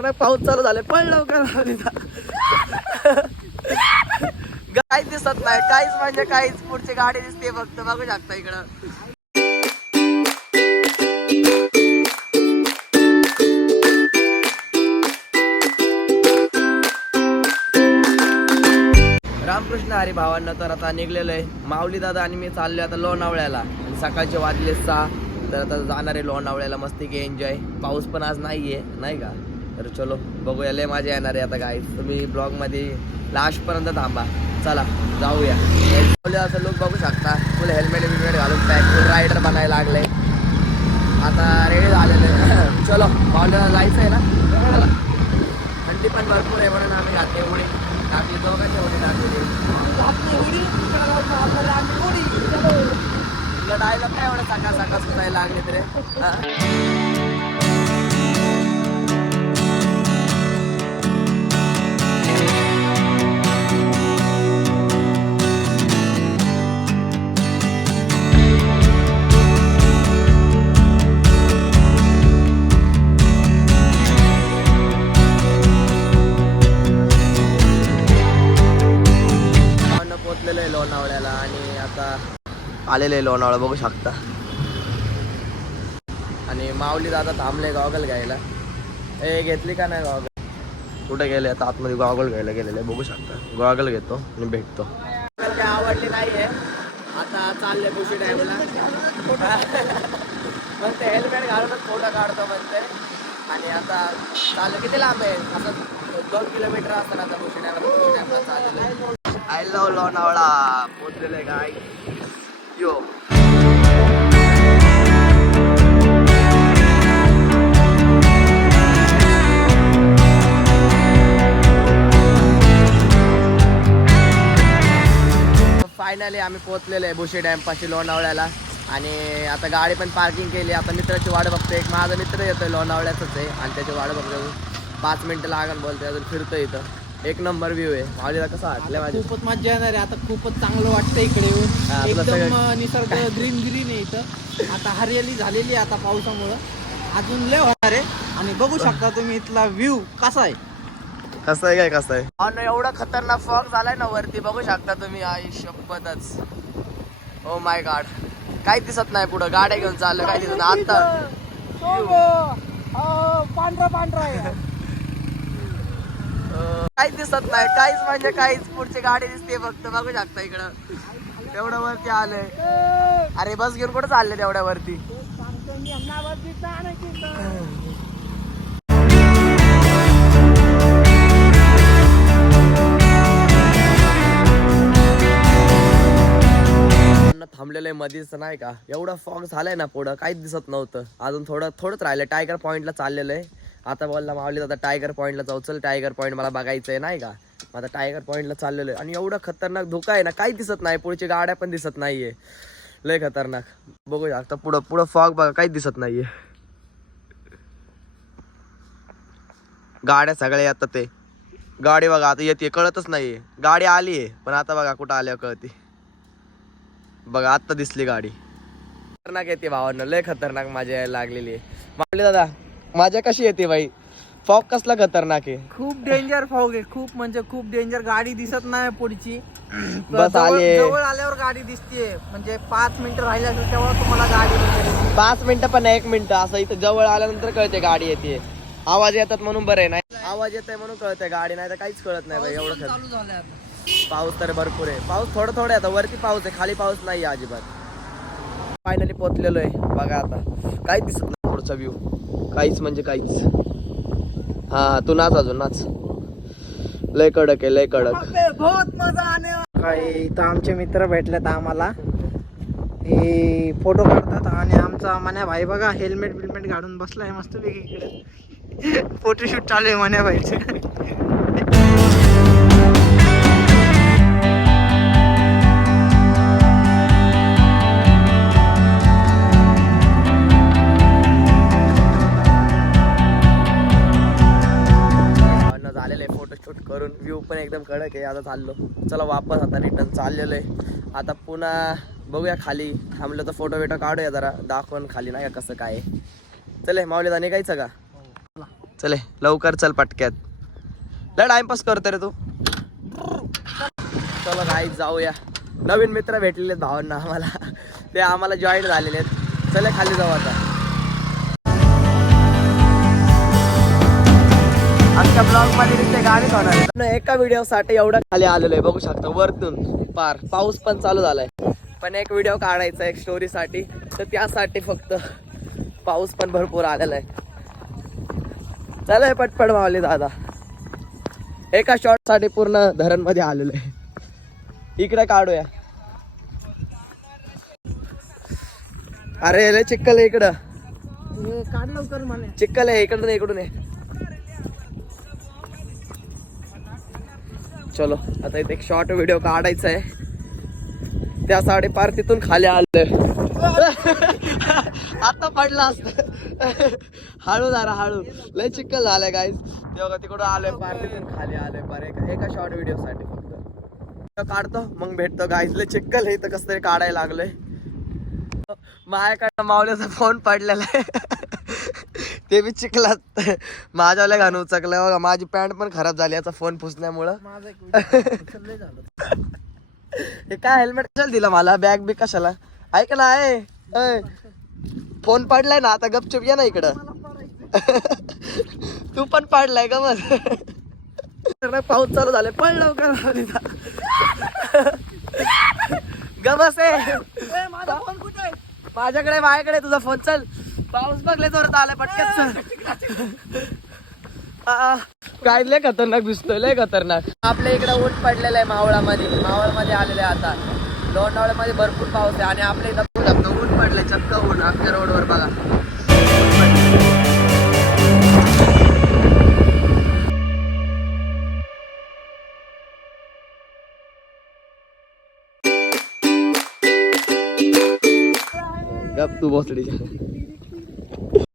पाऊस चालू झालाय, पण लवकर काहीच दिसत नाही, काहीच म्हणजे काहीच. पुढची गाडी दिसते फक्त, बघू शकता इकडं. रामकृष्ण हरी भावांना. तर आता निघलेलं आहे माऊली दादा आणि मी चाललोय आता लोणावळ्याला. सकाळचे वाजले 6, तर आता जाणार आहे लोणावळ्याला मस्ती की एन्जॉय. पाऊस पण आज नाहीये नाही का, तर चलो बघूया. लय मजा येणार आहे आता गाईस. तुम्ही ब्लॉग मध्ये लास्ट पर्यंत थांबा. चला जाऊया. असं लोक बघू शकता, फुल हेल्मेट बिल्मेट घालून पॅक, फुल रायडर बनायला लागले. आता रेडी झालेले. चलो माऊलीला जायचं आहे ना. चला. थंडी पण भरपूर आहे म्हणून आम्ही घातली उडी. आपली दोघांची उडी टाकली. लढायला काय एवढं सकाळ सकाळ सुटायला लागले तरी. पोचलेलं आहे लोणावळ्याला आणि आता आलेलं आहे लोणावळा बघू शकता. आणि माऊली दादा थांबले गॉगल घ्यायला. ए घेतली का नाही गॉगल? कुठे गेले आता? आतमध्ये गॉगल घ्यायला गेलेले बघू शकता. गॉगल घेतो आणि भेटतो. काय आवडली नाहीये. आता चालले बुशी डॅमला. मग ते हेल्मेट घालूनच फोटो काढतो म्हणते. आणि आता चाललं किती लांब आहे? असं 2 किलोमीटर असतं आता बुशी डॅमला चाललेलं. I love Lonavala. पोचलेलं आहे गाय. यो फायनली आम्ही पोहोचलेलो आहे बुशी डॅम पाशी लोणावळ्याला. आणि आता गाडी पण पार्किंग केली. आता मित्राची वाट बघतोय. एक माझा मित्र येतोय लोणावळ्यातच आहे आणि त्याची वाट बघतोय. 5 मिनिटं लागण बोलतोय. अजून फिरतोय इथं. एक नंबर व्ह्यू आहे. माऊलीला कसं वाटलं? माझी खूपच मजा येणार आहे. आता खूपच चांगलं वाटतं इकडे येऊन. एकदम निसर्ग ग्रीन ग्रीन आहे इथं. आता हरियाली झालेली आहे आता पावसामुळं. अजून लय होणार आहे. आणि बघू शकता तुम्ही इथला व्ह्यू कसा आहे. कसं आहे काय कसं आहे. आणि एवढा खतरनाक फॉग झालाय ना वरती बघू शकता तुम्ही. आई शपथच. Oh my god. काहीच दिसत नाही पुढं. गाड्या घेऊन चाललं काही दिसत नाही. आता पांढरा पांढरा आहे. काहीच दिसत नाही, काहीच म्हणजे काहीच. पुढची गाडी दिसते फक्त बघू शकता इकडं. तेवढ्या वरती आलंय. अरे बस घेऊन कुठं चालले तेवढ्या वरती? थांबलेलं आहे मध्येच नाही का. एवढा फॉग झालाय ना पुढं काहीच दिसत नव्हतं. अजून थोडंच राहिलं. टायगर पॉईंटला चाललेलं आहे. आता बोलला माऊली आता टायगर पॉईंटला जाऊ. चल टायगर पॉईंट मला बघायचं आहे नाही का. आता टायगर पॉईंटला चाललेलो आहे. आणि एवढा खतरनाक धोका आहे ना, काहीच दिसत नाही. पुढची गाड्या पण दिसत नाहीये. लय खतरनाक. बघू आता पुढं फॉग बघा काहीच दिसत नाहीये. गाड्या सगळ्या येतात. ते गाडी बघा आता येते कळतच नाहीये. गाडी आली आहे पण आता बघा कुठं आल्यावर कळते. बघा आत्ता दिसली गाडी. खतरनाक येते भावांना. लय खतरनाक मजा यायला लागलेली आहे. माऊली दादा मजा कशी येते बाई? फॉग कसला खतरनाक आहे. खूप डेंजर फॉग आहे. खूप म्हणजे खूप डेंजर. गाडी दिसत नाही पुढची. बस आले. जवळ आल्यावर गाडी दिसते. म्हणजे 5 मिनिटं राहिले असेल तेव्हा तुम्हाला गाडी दिसते. 5 मिनिटं पण 1 मिनिटं असं इथं जवळ आल्यानंतर कळते गाडी येते. आवाज येतात म्हणून बरं आहे. नाही आवाज येत आहे म्हणून कळते गाडी, नाही तर काहीच कळत नाही बाई. एवढं चालू झालं आता. पाऊस तर भरपूर आहे. पाऊस थोडं आता वरती पाऊस आहे, खाली पाऊस नाही अजिबात. फायनली पोहोचलेलो आहे बघा. आता काहीच दिसत नाही पुढचा व्ह्यू. काहीच म्हणजे काहीच. हा तू नाच अजून नाच. लय कडक आहे लय कडक. बहुत मजा आने. काही इथं आमचे मित्र भेटलेत आम्हाला. हे फोटो काढतात. आणि आमचा मन्या भाई बघा हेल्मेट बिल्मेट घालून बसलाय मस्त पैकी इकडे. फोटोशूट चालू आहे मन्या भाईचं. फोटोशूट करून व्ह्यू पण एकदम कडक आहे. आता चाललो. चला वापस आता रिटर्न चाललेलो आहे. आता पुन्हा बघूया खाली थांबलं तर फोटो बिटो काढूया जरा. दाखवून खाली नाही का कसं काय. चले माऊली निघायचं का? चले लवकर चल पटक्यात. लय टाइमपास करतो रे तू. चलो गाईज जाऊया. नवीन मित्र भेटलेले आहेत भावांना आम्हाला. ते आम्हाला जॉईन झालेले आहेत. चले खाली जाऊ आता. आजच्या ब्लॉग मध्ये तिथे गाडीच होणार आहे. एका व्हिडिओसाठी एवढं खाली आलेलो आहे बघू शकता वरतून पार. पाऊस पण चालू झालाय पण एक व्हिडिओ काढायचा एक स्टोरीसाठी, तर त्यासाठी फक्त पाऊस पण भरपूर आलेला आहे. चला पटपट मावले दादा. एका शॉट साठी पूर्ण धरण मध्ये आलेलो आहे. इकडे काढूया. अरे लय चिक्कल आहे इकडं. काढ लवकर म्हणे. चिक्कल आहे इकडून इकडून आहे. चलो आता इथे एक शॉर्ट व्हिडिओ काढायचा आहे, त्यासाठी पार तिथून खाली आलोय. आता पडला असत. हळू जरा हळू. लय चिक्कल झालाय गाईज. तेव्हा तिकडून आलोय पार तिथून खाली आलोय पार एका शॉर्ट व्हिडिओ साठी फक्त काढतो मग भेटतो गाईज. लय चिक्कल आहे इथं कसं तरी काढायला लागलंय. माझ्याकडनं मावल्याचा फोन पडलेला आहे. ते बी चिखलात माझ्याला घालून उचकलं बघा. माझी पॅन्ट पण खराब झाली याचा फोन पुसण्यामुळं. हे काय हेल्मेट कशाला दिला मला, बॅग बी कशाला. ऐक ना आहे फोन पडलाय ना आता गपचूप ये ना इकडं. तू पण पडलाय का मग. पाऊस चालू झालाय पण लवकर गबस आहे. माझ्याकडे तुझा फोन. चल पाऊस बघले जोरात आलाय पटकन. काय लय खतरनाक दिसतोय लय खतरनाक. आपल्या इकडे ऊन पडलेलं आहे मावळमध्ये आलेलं आहे आता. लोणावळ्यामध्ये भरपूर पाऊस आहे आणि आपल्या इथं ऊन पडलंय चक्क ऊन. आमच्या रोडवर बघा. गप तू भोसडीच्या.